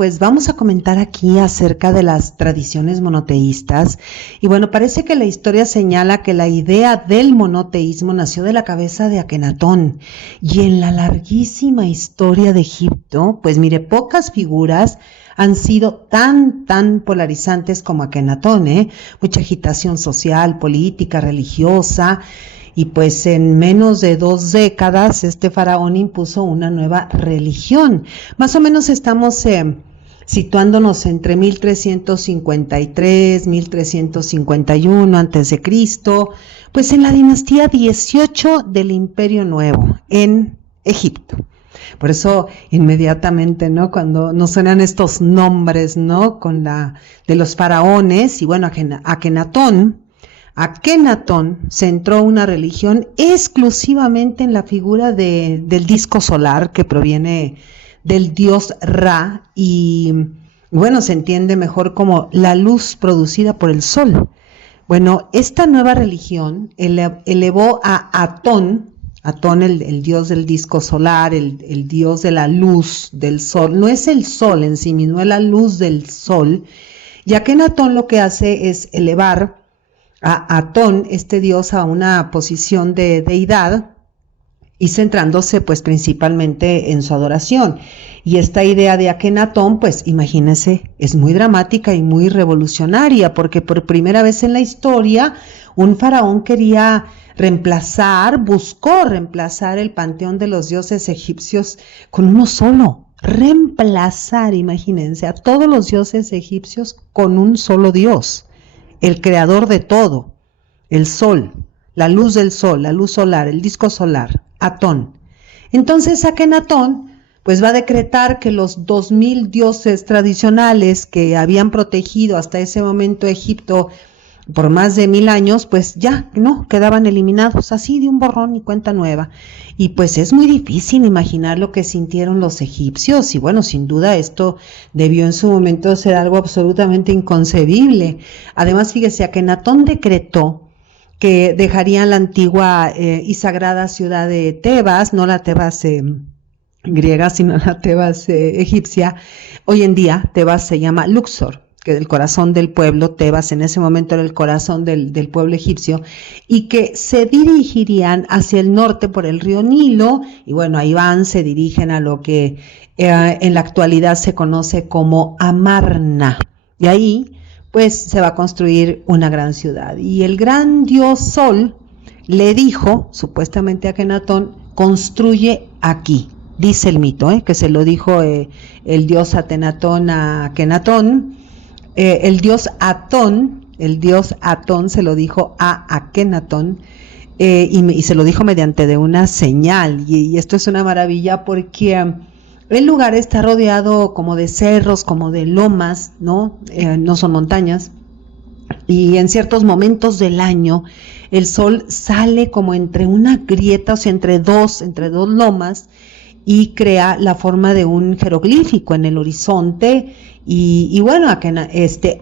pues vamos a comentar aquí acerca de las tradiciones monoteístas. Y bueno, parece que la historia señala que la idea del monoteísmo nació de la cabeza de Akenatón. Y en la larguísima historia de Egipto, pues mire, pocas figuras han sido tan polarizantes como Akenatón, mucha agitación social, política, religiosa. Y pues en menos de 2 décadas este faraón impuso una nueva religión. Más o menos estamos situándonos entre 1353, 1351 antes de Cristo, pues en la dinastía 18 del Imperio Nuevo en Egipto. Por eso inmediatamente, ¿no? Cuando nos suenan estos nombres, ¿no? De los faraones, y bueno, Akenatón centró una religión exclusivamente en la figura del disco solar que proviene del dios Ra y bueno, se entiende mejor como la luz producida por el sol. Bueno, esta nueva religión elevó a Atón, el dios del disco solar, el dios de la luz del sol. No es el sol en sí mismo, es la luz del sol. Y Akenatón lo que hace es elevar a Atón, este dios, a una posición de deidad y centrándose pues principalmente en su adoración. Y esta idea de Akenatón, pues imagínense, es muy dramática y muy revolucionaria, porque por primera vez en la historia un faraón buscó reemplazar el panteón de los dioses egipcios con uno solo. Reemplazar, imagínense, a todos los dioses egipcios con un solo dios. El creador de todo, el sol, la luz del sol, la luz solar, el disco solar, Atón. Entonces Akenatón pues va a decretar que los 2000 dioses tradicionales que habían protegido hasta ese momento Egipto por más de 1000 años, pues ya no, quedaban eliminados así de un borrón y cuenta nueva. Y pues es muy difícil imaginar lo que sintieron los egipcios y bueno, sin duda esto debió en su momento ser algo absolutamente inconcebible. Además, fíjese, Akenatón decretó que dejarían la antigua y sagrada ciudad de Tebas, no la Tebas griega, sino la Tebas egipcia. Hoy en día Tebas se llama Luxor, que del corazón del pueblo, Tebas en ese momento era el corazón del pueblo egipcio, y que se dirigirían hacia el norte por el río Nilo, y bueno, ahí se dirigen a lo que en la actualidad se conoce como Amarna, y ahí pues se va a construir una gran ciudad, y el gran dios Sol le dijo, supuestamente a Akenatón, construye aquí, dice el mito, que se lo dijo el dios Atenatón a Akenatón. El dios Atón se lo dijo a Akenatón y se lo dijo mediante de una señal y esto es una maravilla porque el lugar está rodeado como de cerros, como de lomas, ¿no? No son montañas y en ciertos momentos del año el sol sale como entre una grieta, o sea, entre dos lomas y crea la forma de un jeroglífico en el horizonte y bueno,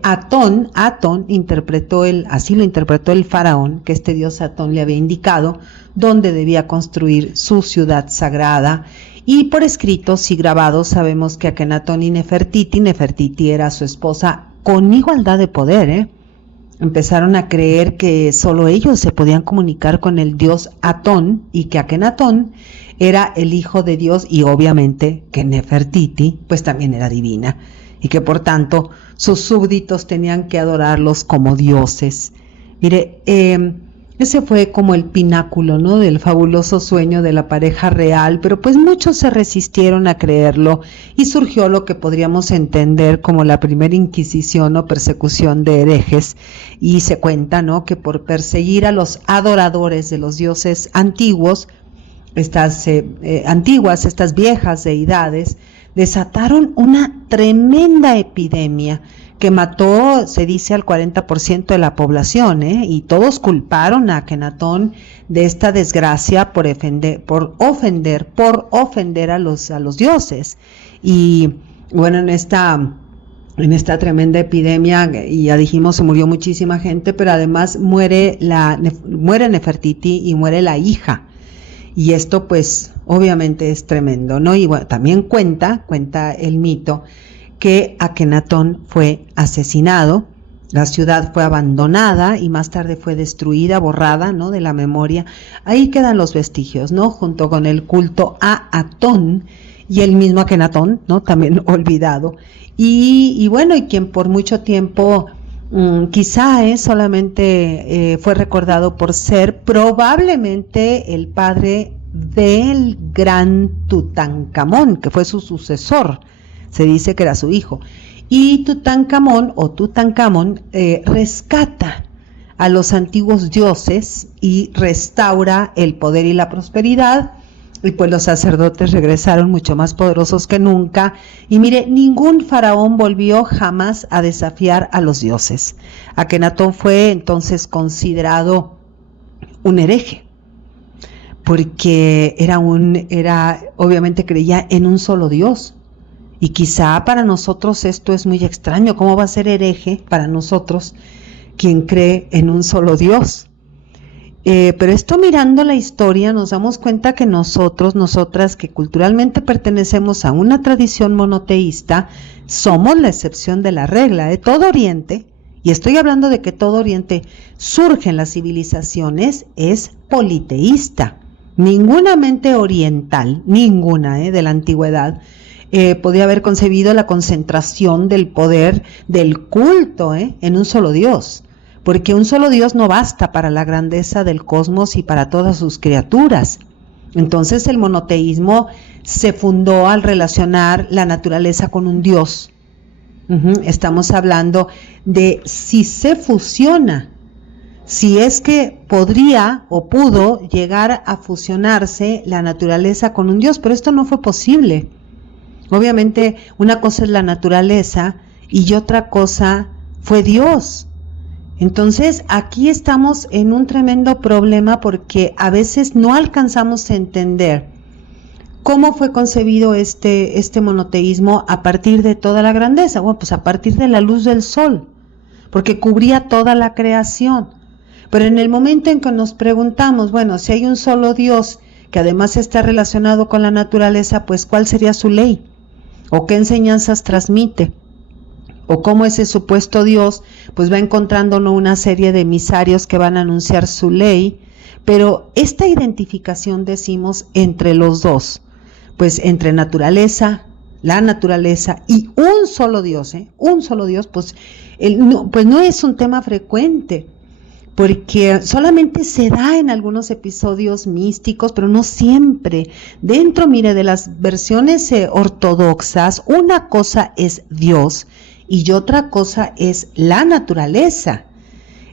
Atón interpretó así lo interpretó el faraón, que este dios Atón le había indicado dónde debía construir su ciudad sagrada y por escritos y grabados sabemos que Akenatón y Nefertiti era su esposa con igualdad de poder, empezaron a creer que solo ellos se podían comunicar con el dios Atón y que Akenatón era el hijo de Dios y obviamente que Nefertiti pues también era divina y que por tanto sus súbditos tenían que adorarlos como dioses. Mire, ese fue como el pináculo, ¿no? Del fabuloso sueño de la pareja real, pero pues muchos se resistieron a creerlo y surgió lo que podríamos entender como la primera inquisición o persecución de herejes y se cuenta, ¿no? Que por perseguir a los adoradores de los dioses antiguos, estas viejas deidades, desataron una tremenda epidemia que mató, se dice, al 40% de la población, y todos culparon a Akenatón de esta desgracia por ofender a los dioses. Y bueno, en esta tremenda epidemia, y ya dijimos, se murió muchísima gente, pero además muere Nefertiti y muere la hija. Y esto pues obviamente es tremendo, ¿no? Y bueno, también cuenta el mito que Akenatón fue asesinado. La ciudad fue abandonada y más tarde fue destruida, borrada, ¿no?, de la memoria. Ahí quedan los vestigios, ¿no?, junto con el culto a Atón y el mismo Akenatón, ¿no?, también olvidado. Y bueno, y quien por mucho tiempo quizá solamente fue recordado por ser probablemente el padre del gran Tutankamón, que fue su sucesor. Se dice que era su hijo. Y Tutankamón rescata a los antiguos dioses y restaura el poder y la prosperidad, y pues los sacerdotes regresaron mucho más poderosos que nunca. Y mire, ningún faraón volvió jamás a desafiar a los dioses. Akenatón fue entonces considerado un hereje, porque obviamente creía en un solo Dios. Y quizá para nosotros esto es muy extraño. ¿Cómo va a ser hereje para nosotros quien cree en un solo Dios? Pero esto, mirando la historia, nos damos cuenta que nosotras que culturalmente pertenecemos a una tradición monoteísta, somos la excepción de la regla. Todo Oriente, y estoy hablando de que todo Oriente surge en las civilizaciones, es politeísta. Ninguna mente oriental, ninguna de la antigüedad, podía haber concebido la concentración del poder del culto en un solo Dios, porque un solo Dios no basta para la grandeza del cosmos y para todas sus criaturas. Entonces el monoteísmo se fundó al relacionar la naturaleza con un Dios. Estamos hablando de si se fusiona, si es que podría o pudo llegar a fusionarse la naturaleza con un Dios, pero esto no fue posible. Obviamente una cosa es la naturaleza y otra cosa fue Dios. Entonces aquí estamos en un tremendo problema, porque a veces no alcanzamos a entender cómo fue concebido este monoteísmo a partir de toda la grandeza. Bueno, pues a partir de la luz del sol, porque cubría toda la creación. Pero en el momento en que nos preguntamos, bueno, si hay un solo Dios que además está relacionado con la naturaleza, pues ¿cuál sería su ley? ¿O qué enseñanzas transmite? ¿O cómo ese supuesto Dios pues va encontrando una serie de emisarios que van a anunciar su ley? Pero esta identificación, decimos, entre los dos, pues entre la naturaleza y un solo Dios, pues no es un tema frecuente, porque solamente se da en algunos episodios místicos, pero no siempre. Dentro, mire, de las versiones ortodoxas, una cosa es Dios y otra cosa es la naturaleza.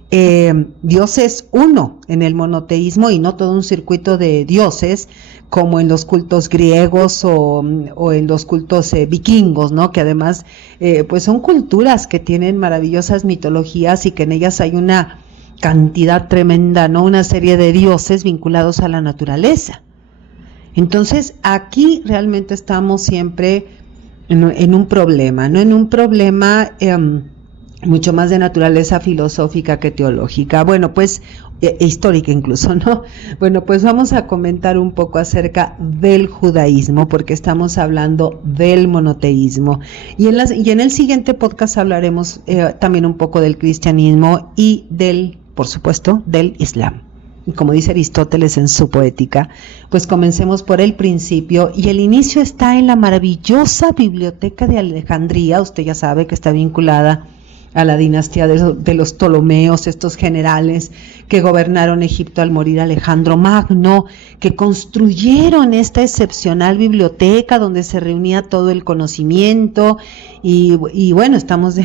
Dios es uno en el monoteísmo y no todo un circuito de dioses como en los cultos griegos o en los cultos vikingos, ¿no? Que además pues son culturas que tienen maravillosas mitologías y que en ellas hay una cantidad tremenda, ¿no? Una serie de dioses vinculados a la naturaleza. Entonces aquí realmente estamos siempre en un problema, ¿no? En un problema mucho más de naturaleza filosófica que teológica, bueno, pues histórica incluso, ¿no? Bueno, pues vamos a comentar un poco acerca del judaísmo, porque estamos hablando del monoteísmo, y en el siguiente podcast hablaremos también un poco del cristianismo y por supuesto, del islam. Y como dice Aristóteles en su Poética, pues comencemos por el principio, y el inicio está en la maravillosa biblioteca de Alejandría. Usted ya sabe que está vinculada a la dinastía de los Ptolomeos, estos generales que gobernaron Egipto al morir Alejandro Magno, que construyeron esta excepcional biblioteca donde se reunía todo el conocimiento, y bueno, estamos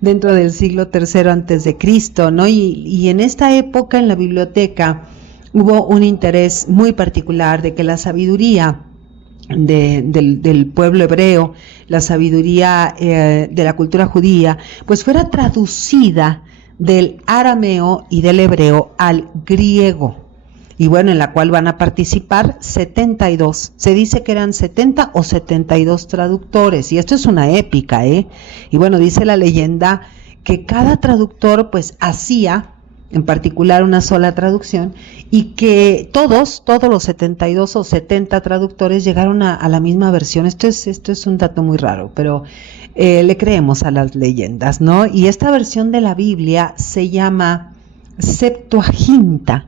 dentro del siglo III antes de Cristo, ¿no? Y en esta época en la biblioteca hubo un interés muy particular de que la sabiduría del pueblo hebreo, la sabiduría de la cultura judía, pues fuera traducida del arameo y del hebreo al griego. Y bueno, en la cual van a participar 72. Se dice que eran 70 o 72 traductores, y esto es una épica, Y bueno, dice la leyenda que cada traductor pues hacía en particular una sola traducción, y que todos los 72 o 70 traductores llegaron a la misma versión. Esto es un dato muy raro, pero le creemos a las leyendas, ¿no? Y esta versión de la Biblia se llama Septuaginta.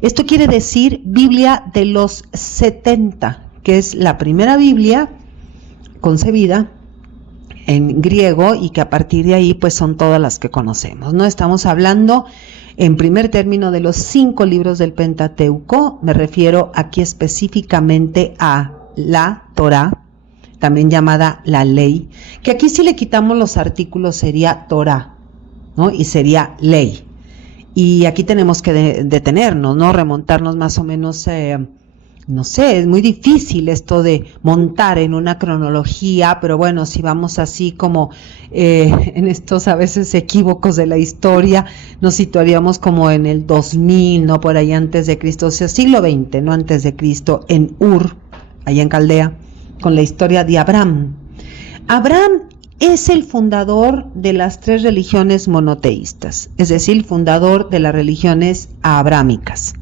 Esto quiere decir Biblia de los 70, que es la primera Biblia concebida en griego y que a partir de ahí pues son todas las que conocemos, ¿no? Estamos hablando en primer término de los 5 libros del Pentateuco. Me refiero aquí específicamente a la Torá, también llamada la ley, que aquí si le quitamos los artículos sería Torá, ¿no? Y sería ley. Y aquí tenemos que detenernos, ¿no? Remontarnos más o menos, no sé, es muy difícil esto de montar en una cronología, pero bueno, si vamos así como en estos a veces equívocos de la historia, nos situaríamos como en el 2000, ¿no? Por ahí antes de Cristo, o sea, siglo XX, ¿no? Antes de Cristo, en Ur, allá en Caldea, con la historia de Abraham. Abraham es el fundador de las 3 religiones monoteístas, es decir, el fundador de las religiones abrámicas.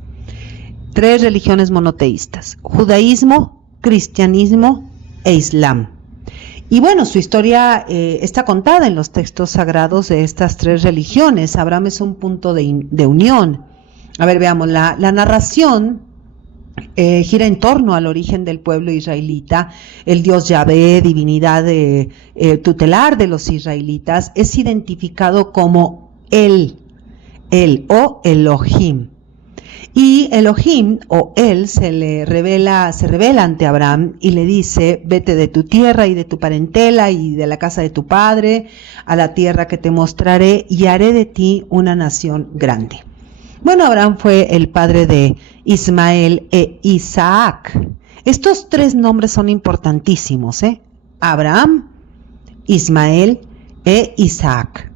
3 religiones monoteístas: judaísmo, cristianismo e islam. Y bueno, su historia está contada en los textos sagrados de estas 3 religiones. Abraham es un punto de unión. A ver, veamos, la narración gira en torno al origen del pueblo israelita. El dios Yahvé, divinidad tutelar de los israelitas, es identificado como el o Elohim. Y Elohim o él se revela ante Abraham y le dice: vete de tu tierra y de tu parentela y de la casa de tu padre a la tierra que te mostraré y haré de ti una nación grande. Bueno, Abraham fue el padre de Ismael e Isaac. Estos 3 nombres son importantísimos, Abraham, Ismael e Isaac.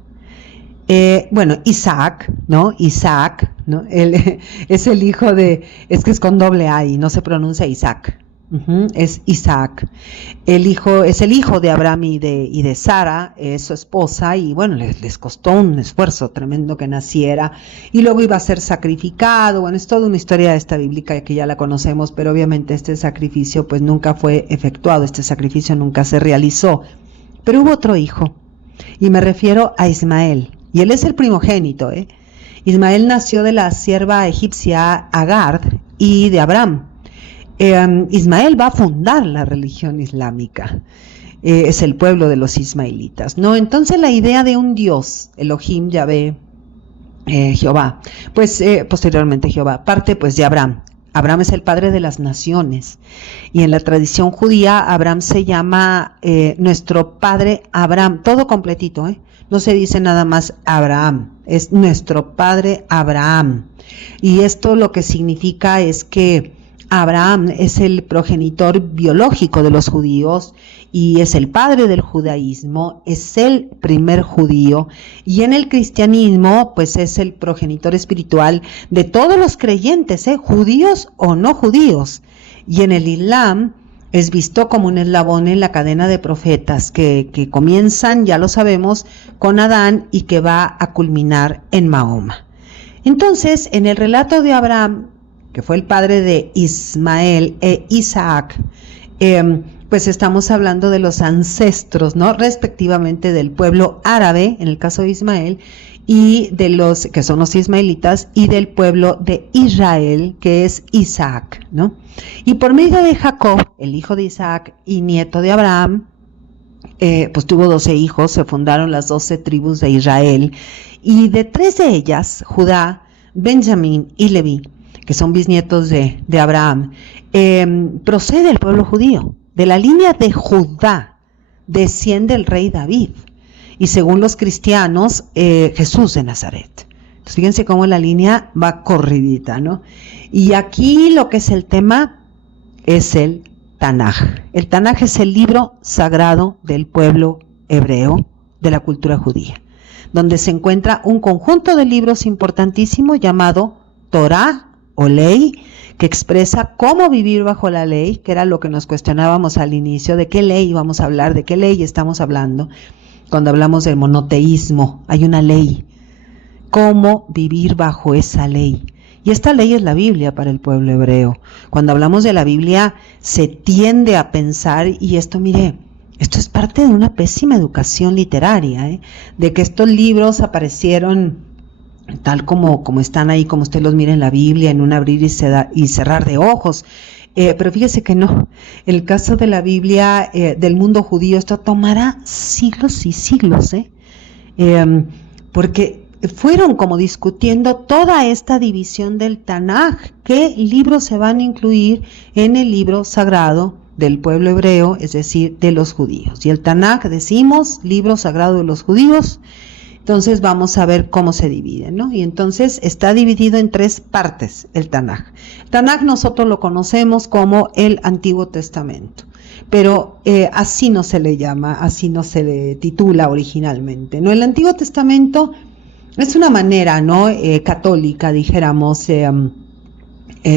Bueno, Isaac, ¿no? Él es el hijo es que es con doble A y no se pronuncia Isaac. Es Isaac. Es el hijo de Abraham y de Sara, es su esposa, y bueno, les costó un esfuerzo tremendo que naciera, y luego iba a ser sacrificado. Bueno, es toda una historia esta bíblica que ya la conocemos, pero obviamente este sacrificio pues nunca fue efectuado, este sacrificio nunca se realizó. Pero hubo otro hijo, y me refiero a Ismael, y él es el primogénito, Ismael nació de la sierva egipcia Agar y de Abraham. Ismael va a fundar la religión islámica, es el pueblo de los ismaelitas, ¿no? Entonces la idea de un Dios, Elohim, Yahvé, Jehová, pues posteriormente Jehová, parte pues de Abraham. Abraham es el padre de las naciones, y en la tradición judía Abraham se llama nuestro padre Abraham, todo completito, no se dice nada más Abraham, es nuestro padre Abraham. Y esto lo que significa es que Abraham es el progenitor biológico de los judíos y es el padre del judaísmo, es el primer judío, y en el cristianismo pues es el progenitor espiritual de todos los creyentes, judíos o no judíos, y en el Islam es visto como un eslabón en la cadena de profetas que comienzan, ya lo sabemos, con Adán y que va a culminar en Mahoma. Entonces, en el relato de Abraham, que fue el padre de Ismael e Isaac, pues estamos hablando de los ancestros, ¿no? Respectivamente del pueblo árabe, en el caso de Ismael, y de los que son los ismaelitas, y del pueblo de Israel, que es Isaac, ¿no? Y por medio de Jacob, el hijo de Isaac y nieto de Abraham, pues tuvo 12 hijos, se fundaron las 12 tribus de Israel, y de 3 de ellas, Judá, Benjamín y Leví, que son bisnietos de Abraham, procede el pueblo judío. De la línea de Judá desciende el rey David, y según los cristianos, Jesús de Nazaret. Entonces fíjense cómo la línea va corridita, ¿no? Y aquí lo que es el tema es el Tanaj. El Tanaj es el libro sagrado del pueblo hebreo, de la cultura judía, donde se encuentra un conjunto de libros importantísimo llamado Torá o ley, que expresa cómo vivir bajo la ley, que era lo que nos cuestionábamos al inicio, de qué ley vamos a hablar, de qué ley estamos hablando. Cuando hablamos del monoteísmo, hay una ley, cómo vivir bajo esa ley. Y esta ley es la Biblia para el pueblo hebreo. Cuando hablamos de la Biblia se tiende a pensar, y esto, mire, esto es parte de una pésima educación literaria, de que estos libros aparecieron tal como están ahí, como usted los mira en la Biblia, en un abrir y cerrar de ojos. Pero fíjese que no. El caso de la Biblia del mundo judío, esto tomará siglos y siglos, porque fueron como discutiendo toda esta división del Tanaj, qué libros se van a incluir en el libro sagrado del pueblo hebreo, es decir, de los judíos. Y el Tanaj, decimos, libro sagrado de los judíos. Entonces vamos a ver cómo se divide, ¿no? Y entonces está dividido en 3 partes el Tanaj. El Tanaj nosotros lo conocemos como el Antiguo Testamento, pero así no se le llama, así no se le titula originalmente, ¿no? El Antiguo Testamento es una manera, ¿no? Católica, dijéramos,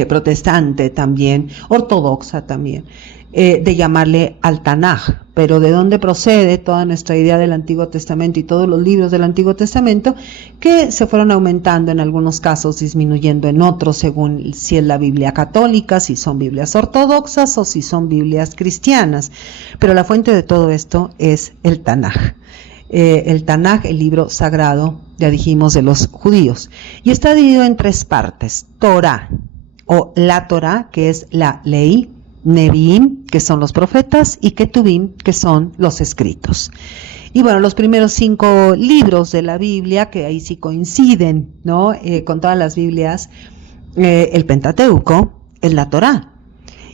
protestante también, ortodoxa también, de llamarle al Tanaj. Pero ¿de dónde procede toda nuestra idea del Antiguo Testamento y todos los libros del Antiguo Testamento que se fueron aumentando en algunos casos, disminuyendo en otros, según si es la Biblia católica, si son Biblias ortodoxas o si son Biblias cristianas? Pero la fuente de todo esto es el Tanaj. El Tanaj, el libro sagrado, ya dijimos, de los judíos. Y está dividido en 3 partes. Torah, o la Torah, que es la ley, Neviim, que son los profetas, y Ketuvim, que son los escritos. Y bueno, los primeros 5 libros de la Biblia, que ahí sí coinciden, ¿no? Con todas las Biblias, el Pentateuco, es la Torah.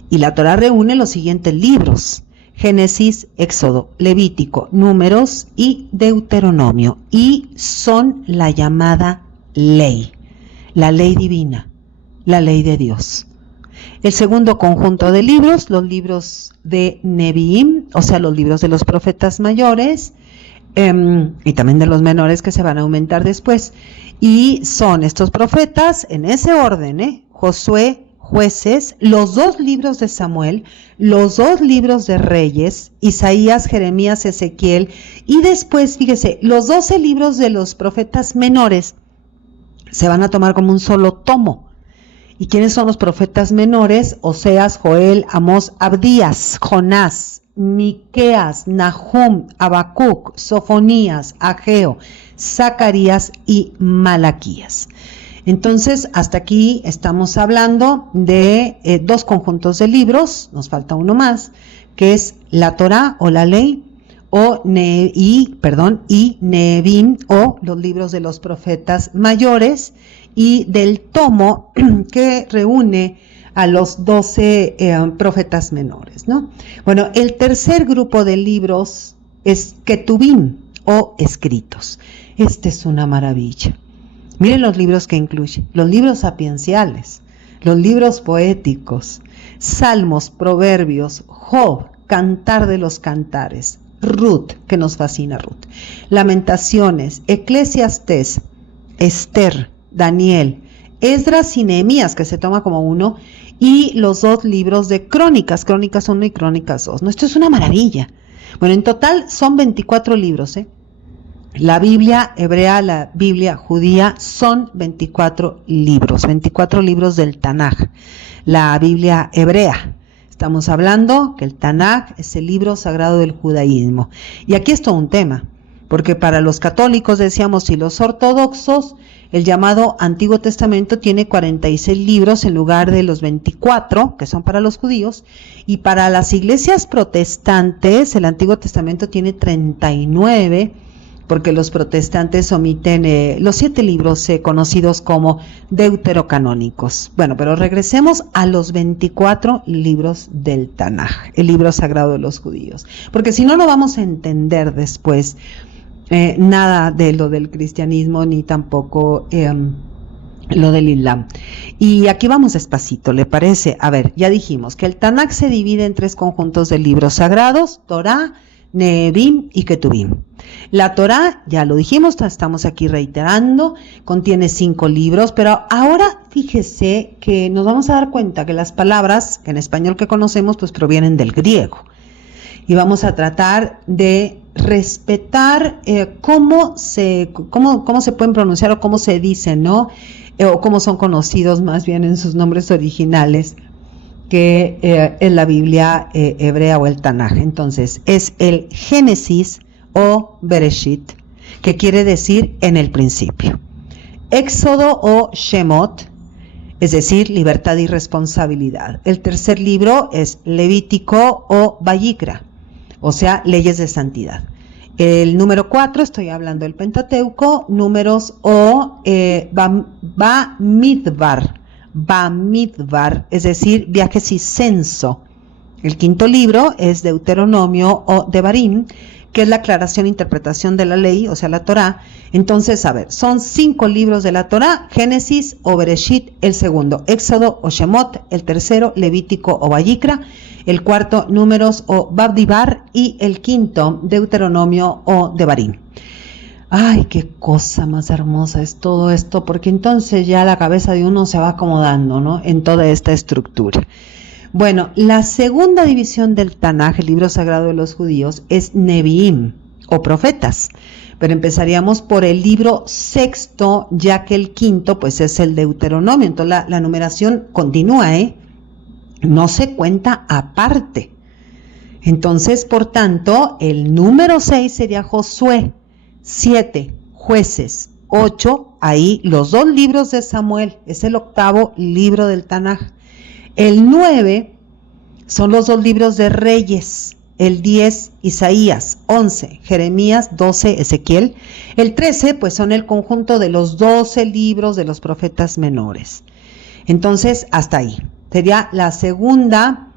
Y la Torah reúne los siguientes libros: Génesis, Éxodo, Levítico, Números y Deuteronomio. Y son la llamada ley, la ley divina, la ley de Dios. El segundo conjunto de libros, los libros de Neviim, o sea, los libros de los profetas mayores, y también de los menores que se van a aumentar después. Y son estos profetas en ese orden, Josué, Jueces, los 2 libros de Samuel, los 2 libros de Reyes, Isaías, Jeremías, Ezequiel, y después, fíjese, los 12 libros de los profetas menores se van a tomar como un solo tomo. ¿Y quiénes son los profetas menores? Oseas, Joel, Amós, Abdías, Jonás, Miqueas, Nahum, Habacuc, Sofonías, Ageo, Zacarías y Malaquías. Entonces, hasta aquí estamos hablando de 2 conjuntos de libros, nos falta uno más, que es la Torá o la ley, y Neviim, o los libros de los profetas mayores, y del tomo que reúne a los 12 profetas menores, ¿no? Bueno, el tercer grupo de libros es Ketuvim, o escritos. Este es una maravilla. Miren los libros que incluye: los libros sapienciales, los libros poéticos, Salmos, Proverbios, Job, Cantar de los Cantares, Ruth, que nos fascina Ruth, Lamentaciones, Eclesiastés, Esther, Daniel, Esdras y Nehemías, que se toma como uno, y los 2 libros de Crónicas, Crónicas 1 y Crónicas 2. No, esto es una maravilla. Bueno, en total son 24 libros, La Biblia hebrea, la Biblia judía, son 24 libros del Tanaj, la Biblia hebrea. Estamos hablando que el Tanaj es el libro sagrado del judaísmo. Y aquí es todo un tema, porque para los católicos, decíamos, y los ortodoxos, el llamado Antiguo Testamento tiene 46 libros en lugar de los 24, que son para los judíos, y para las iglesias protestantes, el Antiguo Testamento tiene 39, porque los protestantes omiten los 7 libros conocidos como deuterocanónicos. Bueno, pero regresemos a los 24 libros del Tanaj, el libro sagrado de los judíos, porque si no, no vamos a entender después nada de lo del cristianismo, ni tampoco lo del Islam. Y aquí vamos despacito, ¿le parece? A ver, ya dijimos que el Tanaj se divide en 3 conjuntos de libros sagrados: Torah, Neviim y Ketuvim. La Torah, ya lo dijimos, estamos aquí reiterando, contiene 5 libros, pero ahora fíjese que nos vamos a dar cuenta que las palabras que en español que conocemos pues provienen del griego, y vamos a tratar de respetar cómo se pueden pronunciar o cómo se dicen, ¿no? O cómo son conocidos más bien en sus nombres originales, que en la Biblia hebrea o el Tanaj. Entonces, es el Génesis o Bereshit, que quiere decir en el principio. Éxodo o Shemot, es decir, libertad y responsabilidad. El tercer libro es Levítico o Vayikra, o sea, leyes de santidad. El número 4, estoy hablando del Pentateuco, números o Bamidbar, es decir, viajes y censo. El quinto libro es Deuteronomio o Devarim, que es la aclaración e interpretación de la ley, o sea, la Torá. Entonces, a ver, son 5 libros de la Torá: Génesis o Bereshit, el segundo, Éxodo o Shemot, el tercero, Levítico o Vayikra, el cuarto, Números o Bamidbar, y el quinto, Deuteronomio o Devarim. Ay, qué cosa más hermosa es todo esto, porque entonces ya la cabeza de uno se va acomodando, ¿no?, en toda esta estructura. Bueno, la segunda división del Tanaj, el libro sagrado de los judíos, es Neviim o profetas. Pero empezaríamos por el libro sexto, ya que el quinto pues es el Deuteronomio. Entonces la numeración continúa, no se cuenta aparte. Entonces, por tanto, el número 6 sería Josué, 7, Jueces, 8, ahí los 2 libros de Samuel, es el octavo libro del Tanaj. El 9 son los 2 libros de Reyes, el 10 Isaías, 11 Jeremías, 12 Ezequiel. El 13 pues son el conjunto de los 12 libros de los profetas menores. Entonces, hasta ahí. Sería la segunda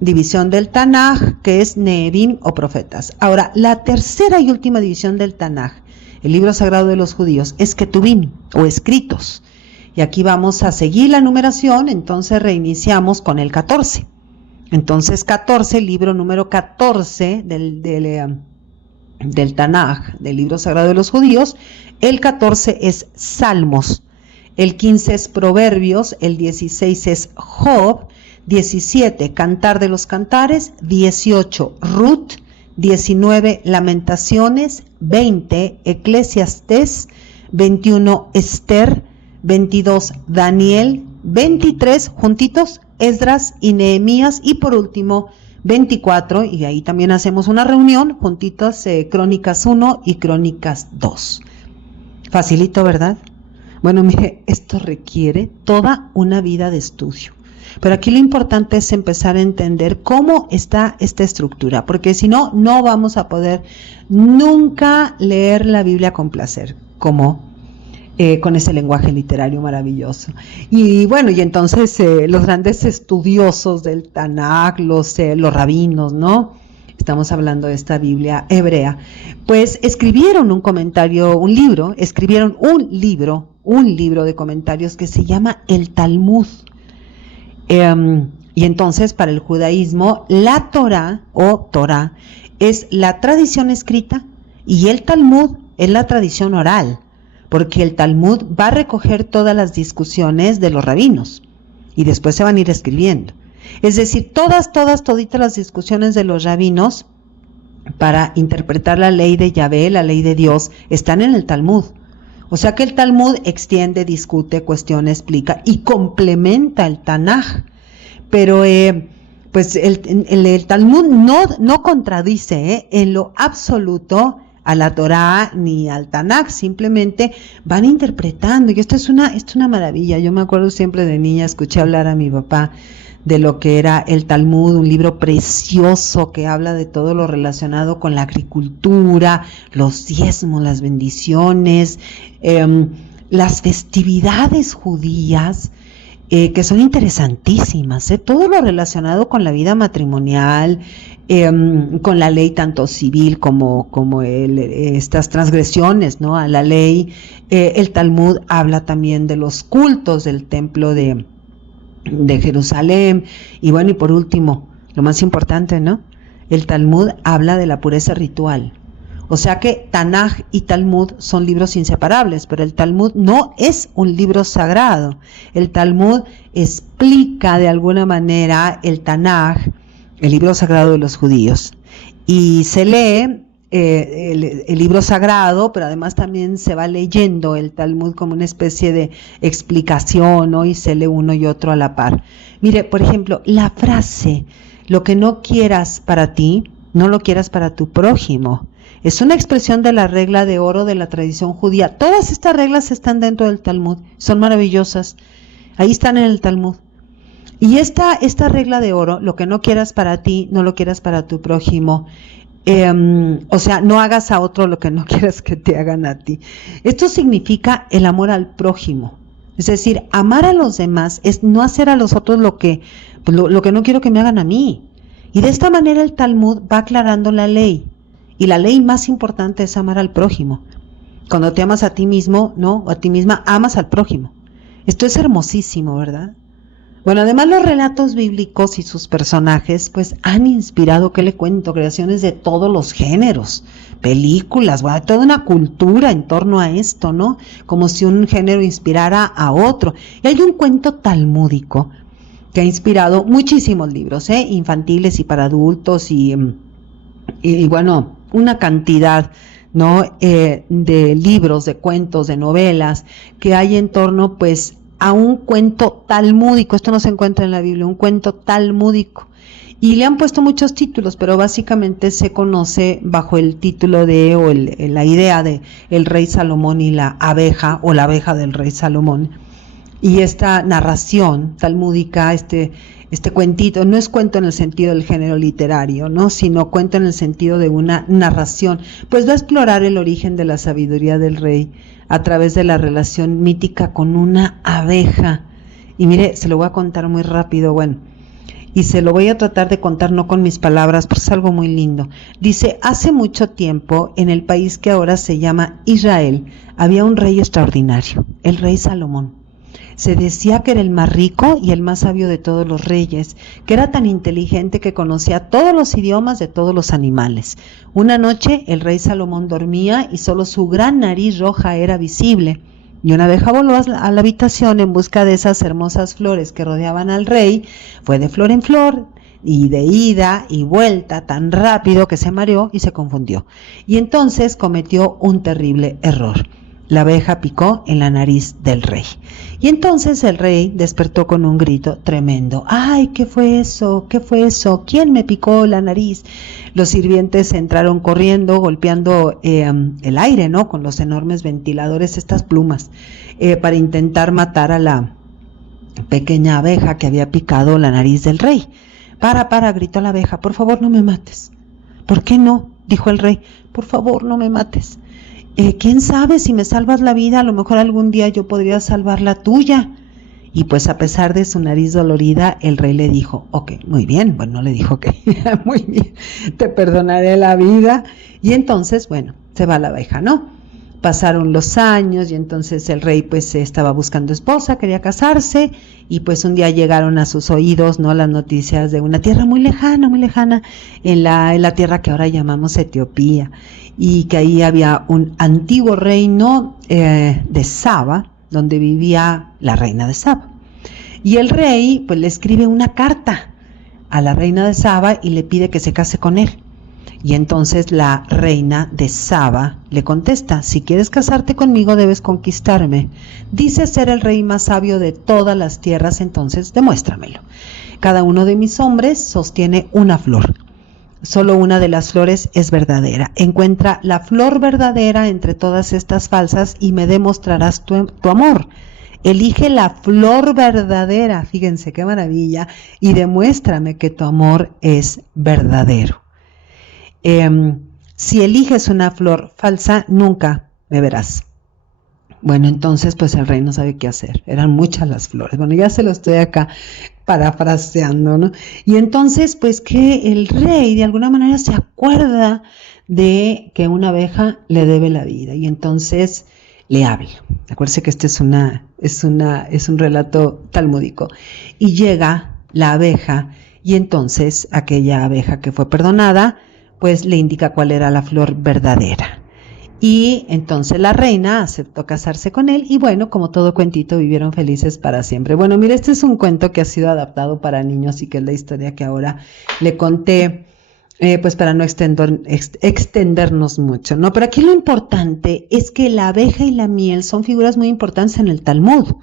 división del Tanaj, que es Neviim o profetas. Ahora, la tercera y última división del Tanaj, el libro sagrado de los judíos, es Ketuvim o escritos. Y aquí vamos a seguir la numeración, entonces reiniciamos con el 14. Entonces 14, el libro número 14 del Tanaj, del libro sagrado de los judíos. El 14 es Salmos, el 15 es Proverbios, el 16 es Job, 17 Cantar de los Cantares, 18 Ruth, 19 Lamentaciones, 20 Eclesiastés, 21 Esther, 22 Daniel, 23 juntitos Esdras y Nehemías, y por último 24, y ahí también hacemos una reunión juntitas, Crónicas 1 y Crónicas 2. Facilito, ¿verdad? Bueno, mire, esto requiere toda una vida de estudio, pero aquí lo importante es empezar a entender cómo está esta estructura, porque si no, no vamos a poder nunca leer la Biblia con placer, como con ese lenguaje literario maravilloso. Y bueno, y entonces los grandes estudiosos del Tanaj, los rabinos, ¿no? Estamos hablando de esta Biblia hebrea, pues escribieron un libro de comentarios que se llama el Talmud. Y entonces para el judaísmo la Torá o Torá es la tradición escrita y el Talmud es la tradición oral, porque el Talmud va a recoger todas las discusiones de los rabinos y después se van a ir escribiendo. Es decir, toditas las discusiones de los rabinos para interpretar la ley de Yahvé, la ley de Dios, están en el Talmud. O sea que el Talmud extiende, discute, cuestiona, explica y complementa el Tanaj. Pero pues el Talmud no contradice en lo absoluto a la Torá ni al Tanaj, simplemente van interpretando. Y esto es una maravilla. Yo me acuerdo siempre de niña, escuché hablar a mi papá de lo que era el Talmud, un libro precioso que habla de todo lo relacionado con la agricultura, los diezmos, las bendiciones, las festividades judías, que son interesantísimas, todo lo relacionado con la vida matrimonial, con la ley tanto civil como estas transgresiones, ¿no?, a la ley. El Talmud habla también de los cultos del templo de Jerusalén. Y bueno, y por último, lo más importante, ¿no?, el Talmud habla de la pureza ritual. O sea que Tanaj y Talmud son libros inseparables, pero el Talmud no es un libro sagrado. El Talmud explica de alguna manera el Tanaj, el libro sagrado de los judíos, y se lee el libro sagrado, pero además también se va leyendo el Talmud como una especie de explicación, ¿no? Y se lee uno y otro a la par. Mire, por ejemplo, la frase, lo que no quieras para ti, no lo quieras para tu prójimo. Es una expresión de la regla de oro de la tradición judía. Todas estas reglas están dentro del Talmud, son maravillosas. Ahí están en el Talmud. Y esta regla de oro, lo que no quieras para ti, no lo quieras para tu prójimo. O sea, no hagas a otro lo que no quieras que te hagan a ti. Esto significa el amor al prójimo. Es decir, amar a los demás es no hacer a los otros lo que no quiero que me hagan a mí. Y de esta manera el Talmud va aclarando la ley. Y la ley más importante es amar al prójimo. Cuando te amas a ti mismo, ¿no? O a ti misma, amas al prójimo. Esto es hermosísimo, ¿verdad? Bueno, además los relatos bíblicos y sus personajes pues han inspirado, ¿qué le cuento? Creaciones de todos los géneros, películas, bueno, toda una cultura en torno a esto, ¿no? Como si un género inspirara a otro. Y hay un cuento talmúdico que ha inspirado muchísimos libros, infantiles y para adultos y bueno, una cantidad, ¿no? De libros, de cuentos, de novelas que hay en torno pues a un cuento talmúdico. Esto no se encuentra en la Biblia, un cuento talmúdico. Y le han puesto muchos títulos, pero básicamente se conoce bajo el título la idea de el rey Salomón y la abeja, o la abeja del rey Salomón. Y esta narración talmúdica, este cuentito, no es cuento en el sentido del género literario, ¿no? Sino cuento en el sentido de una narración, pues va a explorar el origen de la sabiduría del rey a través de la relación mítica con una abeja. Y mire, se lo voy a contar muy rápido, bueno, y se lo voy a tratar de contar no con mis palabras, porque es algo muy lindo. Dice, hace mucho tiempo, en el país que ahora se llama Israel, había un rey extraordinario, el rey Salomón. Se decía que era el más rico y el más sabio de todos los reyes, que era tan inteligente que conocía todos los idiomas de todos los animales. Una noche el rey Salomón dormía y solo su gran nariz roja era visible. Y una abeja voló a la habitación en busca de esas hermosas flores que rodeaban al rey. Fue de flor en flor y de ida y vuelta tan rápido que se mareó y se confundió. Y entonces cometió un terrible error. La abeja picó en la nariz del rey. Y entonces el rey despertó con un grito tremendo. ¡Ay, qué fue eso! ¿Qué fue eso? ¿Quién me picó la nariz? Los sirvientes entraron corriendo, golpeando el aire, ¿no? Con los enormes ventiladores, estas plumas, para intentar matar a la pequeña abeja que había picado la nariz del rey. Para, gritó la abeja, por favor no me mates. ¿Por qué no? Dijo el rey, por favor no me mates. ¿Quién sabe si me salvas la vida? A lo mejor algún día yo podría salvar la tuya. Y pues a pesar de su nariz dolorida, el rey le dijo, ok, muy bien. Bueno, no le dijo que muy bien, te perdonaré la vida. Y entonces, bueno, se va la abeja, ¿no? Pasaron los años y entonces el rey pues estaba buscando esposa, quería casarse y pues un día llegaron a sus oídos, ¿no? Las noticias de una tierra muy lejana, en la tierra que ahora llamamos Etiopía, y que ahí había un antiguo reino de Saba, donde vivía la reina de Saba. Y el rey pues le escribe una carta a la reina de Saba y le pide que se case con él. Y entonces la reina de Saba le contesta, si quieres casarte conmigo debes conquistarme. Dice ser el rey más sabio de todas las tierras, entonces demuéstramelo. Cada uno de mis hombres sostiene una flor. Solo una de las flores es verdadera. Encuentra la flor verdadera entre todas estas falsas y me demostrarás tu amor. Elige la flor verdadera, fíjense qué maravilla, y demuéstrame que tu amor es verdadero. Si eliges una flor falsa, nunca me verás. Bueno, entonces pues el rey no sabe qué hacer. Eran muchas las flores. Bueno, ya se lo estoy acá parafraseando, ¿no? Y entonces pues que el rey de alguna manera se acuerda de que una abeja le debe la vida y entonces le habla. Acuérdense que este es un relato talmúdico. Y llega la abeja y entonces aquella abeja que fue perdonada pues le indica cuál era la flor verdadera. Y entonces la reina aceptó casarse con él y bueno, como todo cuentito, vivieron felices para siempre. Bueno, mire, este es un cuento que ha sido adaptado para niños y que es la historia que ahora le conté pues para no extendernos mucho, ¿no? Pero aquí lo importante es que la abeja y la miel son figuras muy importantes en el Talmud.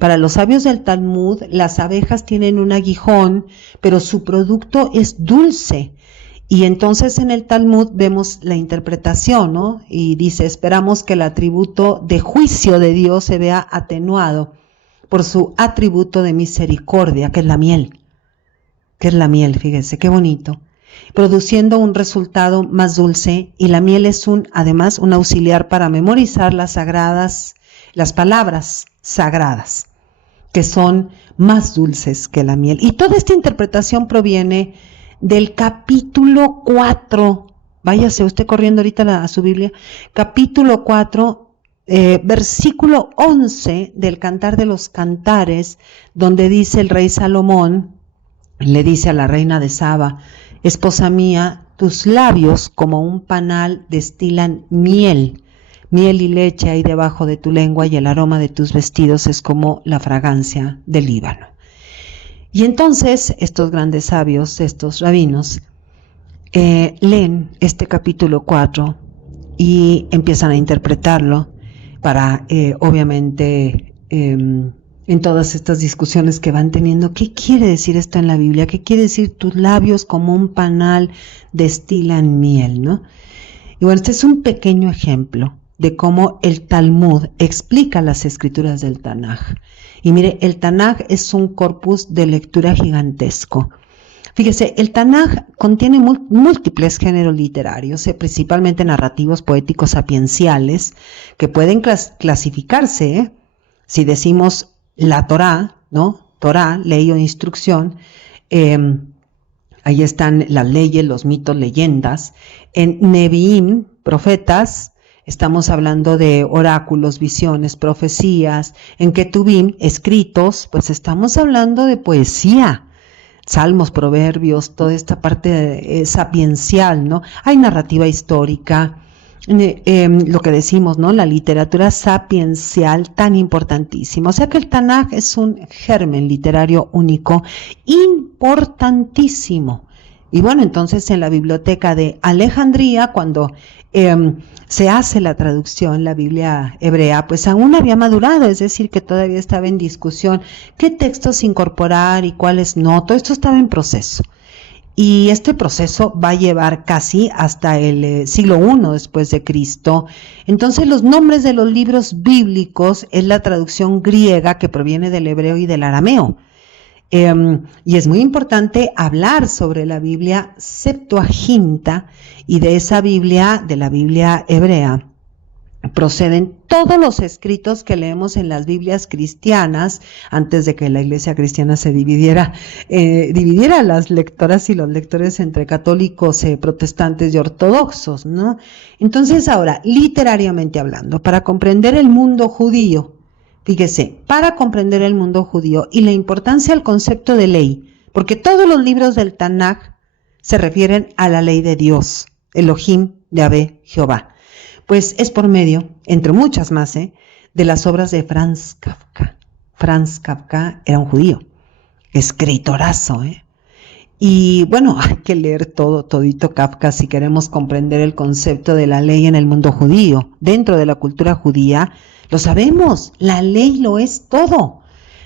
Para los sabios del Talmud, las abejas tienen un aguijón, pero su producto es dulce. Y entonces en el Talmud vemos la interpretación, ¿no? Y dice, esperamos que el atributo de juicio de Dios se vea atenuado por su atributo de misericordia, que es la miel. Que es la miel, fíjense, qué bonito. Produciendo un resultado más dulce, y la miel es además un auxiliar para memorizar las palabras sagradas, que son más dulces que la miel. Y toda esta interpretación proviene del capítulo 4, váyase usted corriendo ahorita a su Biblia, capítulo 4, versículo 11 del Cantar de los Cantares, donde dice el rey Salomón, le dice a la reina de Saba, esposa mía, tus labios como un panal destilan miel y leche hay debajo de tu lengua y el aroma de tus vestidos es como la fragancia del Líbano. Y entonces estos grandes sabios, estos rabinos, leen este capítulo 4 y empiezan a interpretarlo para, obviamente, en todas estas discusiones que van teniendo, ¿qué quiere decir esto en la Biblia? ¿Qué quiere decir tus labios como un panal destilan miel, ¿no? Y bueno, este es un pequeño ejemplo de cómo el Talmud explica las escrituras del Tanaj. Y mire, el Tanaj es un corpus de lectura gigantesco. Fíjese, el Tanaj contiene múltiples géneros literarios, principalmente narrativos, poéticos, sapienciales, que pueden clasificarse, si decimos la Torá, ¿no? Torá, ley o instrucción, ahí están las leyes, los mitos, leyendas. En Neviim, profetas, estamos hablando de oráculos, visiones, profecías. En Ketubim, escritos, pues estamos hablando de poesía, salmos, proverbios, toda esta parte sapiencial, ¿no? Hay narrativa histórica, lo que decimos, ¿no? La literatura sapiencial tan importantísima. O sea que el Tanaj es un germen literario único, importantísimo. Y bueno, entonces en la biblioteca de Alejandría, cuando se hace la traducción, la Biblia hebrea, pues aún había madurado, es decir, que todavía estaba en discusión qué textos incorporar y cuáles no, todo esto estaba en proceso. Y este proceso va a llevar casi hasta el siglo I después de Cristo. Entonces los nombres de los libros bíblicos es la traducción griega que proviene del hebreo y del arameo. Y es muy importante hablar sobre la Biblia Septuaginta, y de esa Biblia, de la Biblia hebrea, proceden todos los escritos que leemos en las Biblias cristianas, antes de que la iglesia cristiana se dividiera las lectoras y los lectores entre católicos, protestantes y ortodoxos, ¿no? Entonces ahora, literariamente hablando, para comprender el mundo judío, fíjese, para comprender el mundo judío y la importancia del concepto de ley, porque todos los libros del Tanaj se refieren a la ley de Dios, Elohim, Yahvé, Jehová. Pues es por medio, entre muchas más, de las obras de Franz Kafka. Franz Kafka era un judío, escritorazo, Y bueno, hay que leer todito Kafka si queremos comprender el concepto de la ley en el mundo judío. Dentro de la cultura judía, lo sabemos, la ley lo es todo.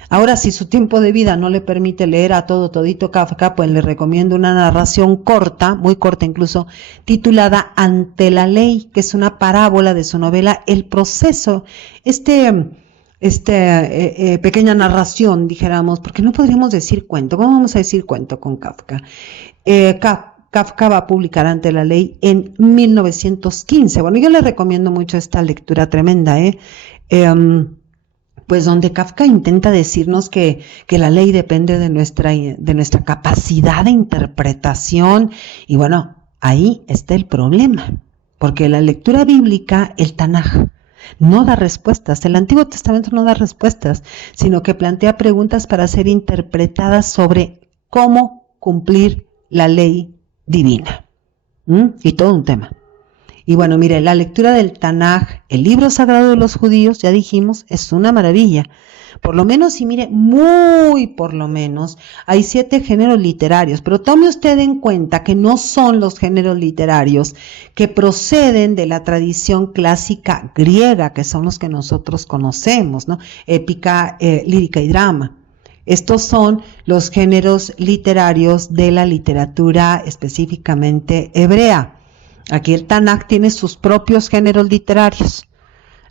Ahora, si su tiempo de vida no le permite leer a todito Kafka, pues le recomiendo una narración corta, muy corta incluso, titulada Ante la ley, que es una parábola de su novela El proceso. Pequeña narración, dijéramos, porque no podríamos decir cuento. ¿Cómo vamos a decir cuento con Kafka? Kafka va a publicar Ante la ley en 1915. Bueno, yo le recomiendo mucho esta lectura tremenda, pues donde Kafka intenta decirnos que la ley depende de nuestra capacidad de interpretación. Y bueno, ahí está el problema, porque la lectura bíblica, el Tanaj, no da respuestas. El Antiguo Testamento no da respuestas, sino que plantea preguntas para ser interpretadas sobre cómo cumplir la ley divina. Y todo un tema. Y bueno, mire, la lectura del Tanaj, el libro sagrado de los judíos, ya dijimos, es una maravilla. Por lo menos, y mire, muy por lo menos, hay 7 géneros literarios, pero tome usted en cuenta que no son los géneros literarios que proceden de la tradición clásica griega, que son los que nosotros conocemos, ¿no? Épica, lírica y drama. Estos son los géneros literarios de la literatura específicamente hebrea. Aquí el Tanaj tiene sus propios géneros literarios.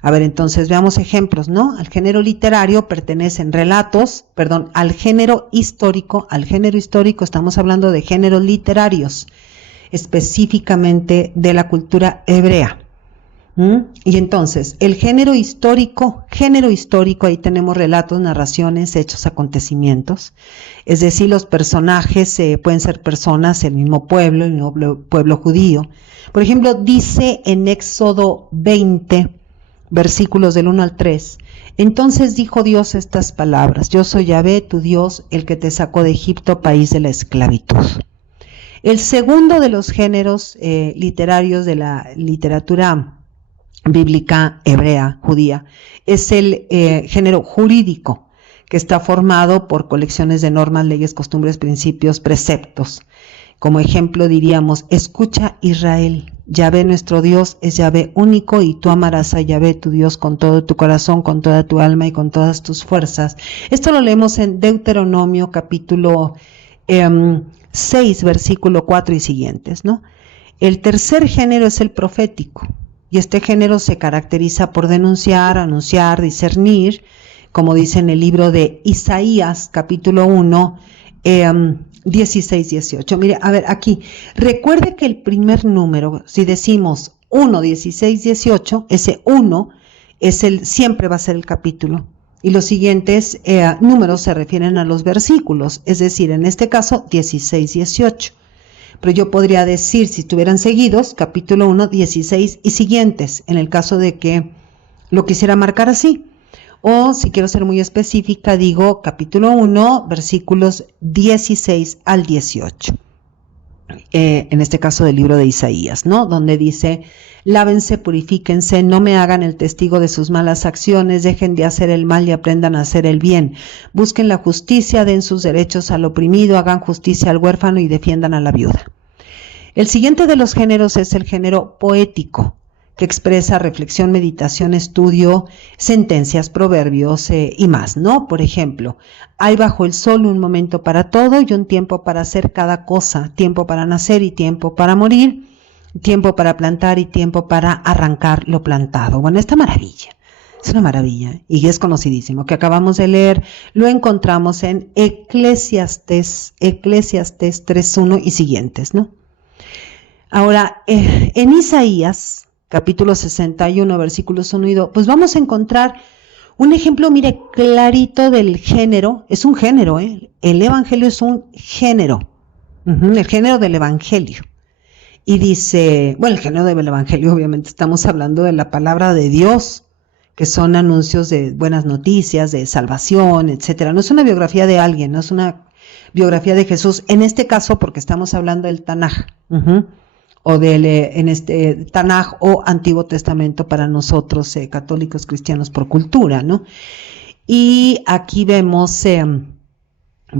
A ver, entonces veamos ejemplos, ¿no? Al género literario pertenecen al género histórico. Al género histórico estamos hablando de géneros literarios, específicamente de la cultura hebrea. Y entonces, el género histórico, ahí tenemos relatos, narraciones, hechos, acontecimientos. Es decir, los personajes pueden ser personas, el mismo pueblo judío. Por ejemplo, dice en Éxodo 20, versículos del 1 al 3, entonces dijo Dios estas palabras: yo soy Yahvé, tu Dios, el que te sacó de Egipto, país de la esclavitud. El segundo de los géneros literarios de la literatura bíblica hebrea, judía, es el género jurídico, que está formado por colecciones de normas, leyes, costumbres, principios, preceptos. Como ejemplo diríamos: escucha Israel, Yahvé nuestro Dios es Yahvé único, y tú amarás a Yahvé tu Dios con todo tu corazón, con toda tu alma y con todas tus fuerzas. Esto lo leemos en Deuteronomio capítulo 6, versículo 4 y siguientes, ¿no? El tercer género es el profético, y este género se caracteriza por denunciar, anunciar, discernir, como dice en el libro de Isaías, capítulo 1, 16, 18. Mire, a ver, aquí, recuerde que el primer número, si decimos 1, 16, 18, ese 1 siempre va a ser el capítulo. Y los siguientes números se refieren a los versículos, es decir, en este caso, 16, 18. Pero yo podría decir, si estuvieran seguidos, capítulo 1, 16 y siguientes, en el caso de que lo quisiera marcar así. O si quiero ser muy específica, digo capítulo 1, versículos 16 al 18. En este caso del libro de Isaías, ¿no? Donde dice: lávense, purifíquense, no me hagan el testigo de sus malas acciones, dejen de hacer el mal y aprendan a hacer el bien. Busquen la justicia, den sus derechos al oprimido, hagan justicia al huérfano y defiendan a la viuda. El siguiente de los géneros es el género poético, que expresa reflexión, meditación, estudio, sentencias, proverbios y más, ¿no? Por ejemplo, hay bajo el sol un momento para todo y un tiempo para hacer cada cosa, tiempo para nacer y tiempo para morir, tiempo para plantar y tiempo para arrancar lo plantado. Bueno, esta maravilla, es una maravilla y es conocidísimo, que acabamos de leer, lo encontramos en Eclesiastés 3:1 y siguientes, ¿no? Ahora, en Isaías, capítulo 61, versículos 1 y 2, pues vamos a encontrar un ejemplo, mire, clarito del género. Es un género, el evangelio es un género, el género del evangelio. Y dice, bueno, el género del evangelio, obviamente estamos hablando de la palabra de Dios, que son anuncios de buenas noticias, de salvación, etcétera. No es una biografía de alguien, no es una biografía de Jesús, en este caso porque estamos hablando del Tanaj, o del Tanaj o Antiguo Testamento para nosotros católicos cristianos por cultura, ¿no? Y aquí vemos,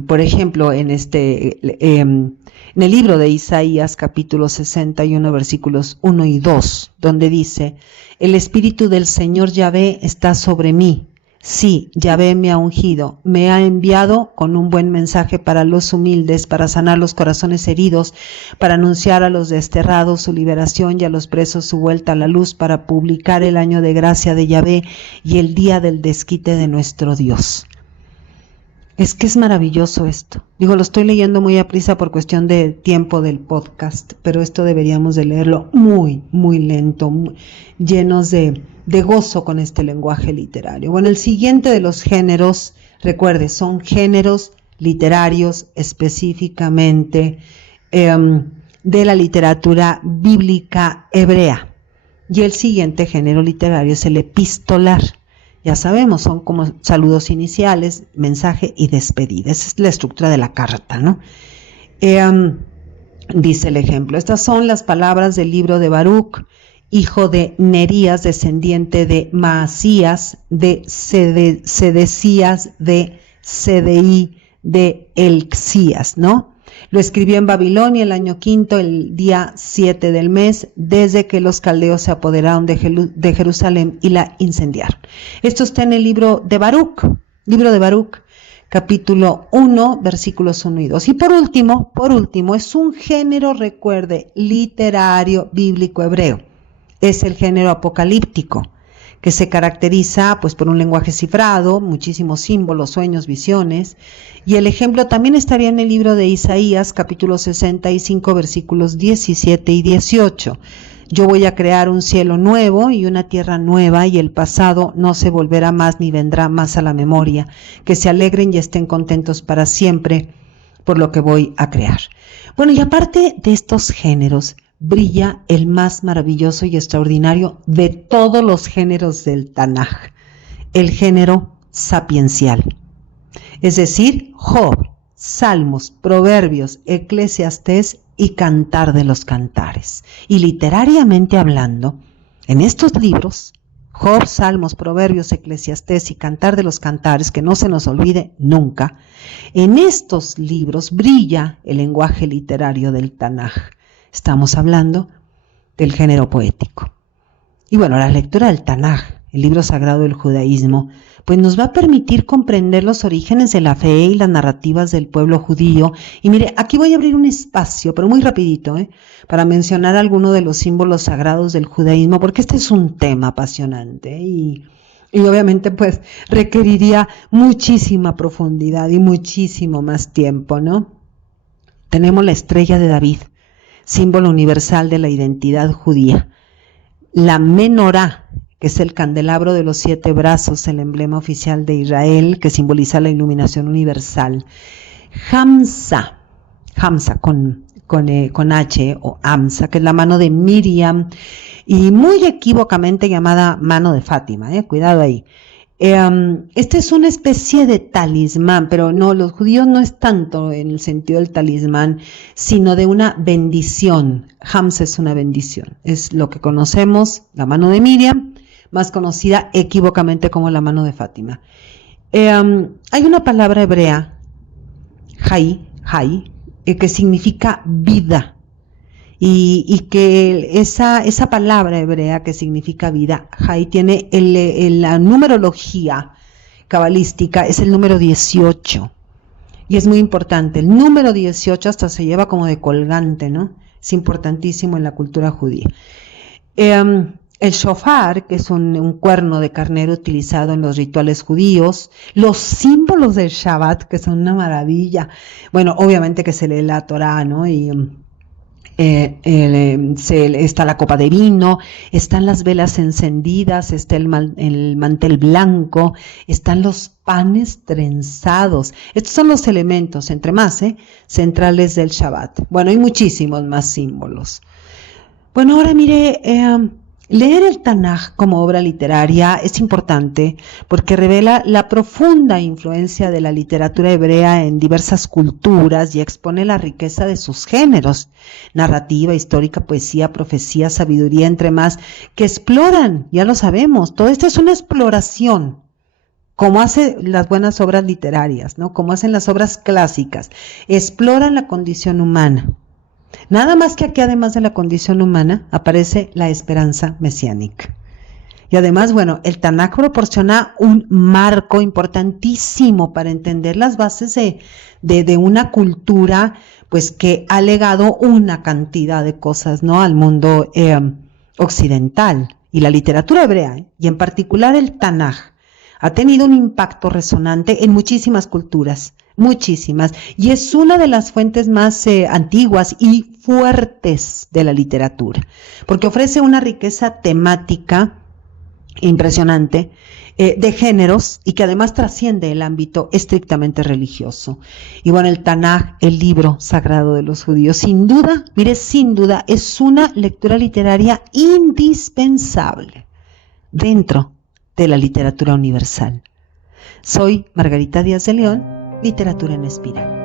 por ejemplo, en el libro de Isaías, capítulo 61, versículos 1 y 2, donde dice: el Espíritu del Señor Yahvé está sobre mí. Sí, Yahvé me ha ungido, me ha enviado con un buen mensaje para los humildes, para sanar los corazones heridos, para anunciar a los desterrados su liberación y a los presos su vuelta a la luz, para publicar el año de gracia de Yahvé y el día del desquite de nuestro Dios. Es que es maravilloso esto. Digo, lo estoy leyendo muy aprisa por cuestión de tiempo del podcast, pero esto deberíamos de leerlo muy, muy lento, llenos de gozo con este lenguaje literario. Bueno, el siguiente de los géneros, recuerde, son géneros literarios específicamente de la literatura bíblica hebrea. Y el siguiente género literario es el epistolar. Ya sabemos, son como saludos iniciales, mensaje y despedida. Esa es la estructura de la carta, ¿no? Dice el ejemplo: estas son las palabras del libro de Baruch, hijo de Nerías, descendiente de Maasías, de Sedecías, de Sedeí, de Elxías, ¿no? Lo escribió en Babilonia el año 5, el día 7 del mes, desde que los caldeos se apoderaron de Jerusalén y la incendiaron. Esto está en el libro de Baruch, capítulo 1, versículos 1 y 2. Y por último, es un género, recuerde, literario bíblico hebreo. Es el género apocalíptico, que se caracteriza pues por un lenguaje cifrado, muchísimos símbolos, sueños, visiones, y el ejemplo también estaría en el libro de Isaías, capítulo 65, versículos 17 y 18. Yo voy a crear un cielo nuevo y una tierra nueva, y el pasado no se volverá más ni vendrá más a la memoria, que se alegren y estén contentos para siempre por lo que voy a crear. Bueno, y aparte de estos géneros, brilla el más maravilloso y extraordinario de todos los géneros del Tanaj, el género sapiencial. Es decir, Job, Salmos, Proverbios, Eclesiastés y Cantar de los Cantares. Y literariamente hablando, en estos libros, Job, Salmos, Proverbios, Eclesiastés y Cantar de los Cantares, que no se nos olvide nunca, en estos libros brilla el lenguaje literario del Tanaj. Estamos hablando del género poético. Y bueno, la lectura del Tanaj, el libro sagrado del judaísmo, pues nos va a permitir comprender los orígenes de la fe y las narrativas del pueblo judío. Y mire, aquí voy a abrir un espacio, pero muy rapidito, para mencionar algunos de los símbolos sagrados del judaísmo, porque este es un tema apasionante y obviamente pues requeriría muchísima profundidad y muchísimo más tiempo, ¿no? Tenemos la estrella de David, símbolo universal de la identidad judía. La menorá, que es el candelabro de los 7 brazos, el emblema oficial de Israel, que simboliza la iluminación universal. Hamsa con H o Amsa, que es la mano de Miriam, y muy equívocamente llamada mano de Fátima, cuidado ahí. Este es una especie de talismán, pero no, los judíos no es tanto en el sentido del talismán, sino de una bendición. Hamsa es una bendición, es lo que conocemos, la mano de Miriam, más conocida equívocamente como la mano de Fátima. Hay una palabra hebrea, hay, que significa vida, y que esa palabra hebrea que significa vida, hay, tiene la numerología cabalística, es el número 18, y es muy importante. El número 18 hasta se lleva como de colgante, ¿no? Es importantísimo en la cultura judía. El shofar, que es un cuerno de carnero utilizado en los rituales judíos, los símbolos del Shabbat, que son una maravilla. Bueno, obviamente que se lee la Torá, ¿no? Y está la copa de vino, están las velas encendidas, está el mantel blanco, están los panes trenzados. Estos son los elementos, entre más, centrales del Shabbat. Bueno, hay muchísimos más símbolos. Bueno, ahora mire, leer el Tanaj como obra literaria es importante porque revela la profunda influencia de la literatura hebrea en diversas culturas y expone la riqueza de sus géneros, narrativa, histórica, poesía, profecía, sabiduría, entre más, que exploran, ya lo sabemos, todo esto es una exploración, como hacen las buenas obras literarias, ¿no? Como hacen las obras clásicas, exploran la condición humana. Nada más que aquí, además de la condición humana, aparece la esperanza mesiánica. Y además, bueno, el Tanaj proporciona un marco importantísimo para entender las bases de una cultura, pues que ha legado una cantidad de cosas, ¿no? Al mundo occidental. Y la literatura hebrea, y en particular el Tanaj, ha tenido un impacto resonante en muchísimas culturas. Muchísimas, y es una de las fuentes más antiguas y fuertes de la literatura, porque ofrece una riqueza temática impresionante de géneros y que además trasciende el ámbito estrictamente religioso. Y bueno, el Tanaj, el libro sagrado de los judíos, sin duda, mire, sin duda, es una lectura literaria indispensable dentro de la literatura universal. Soy Margarita Díaz de León, Literatura en Espiral.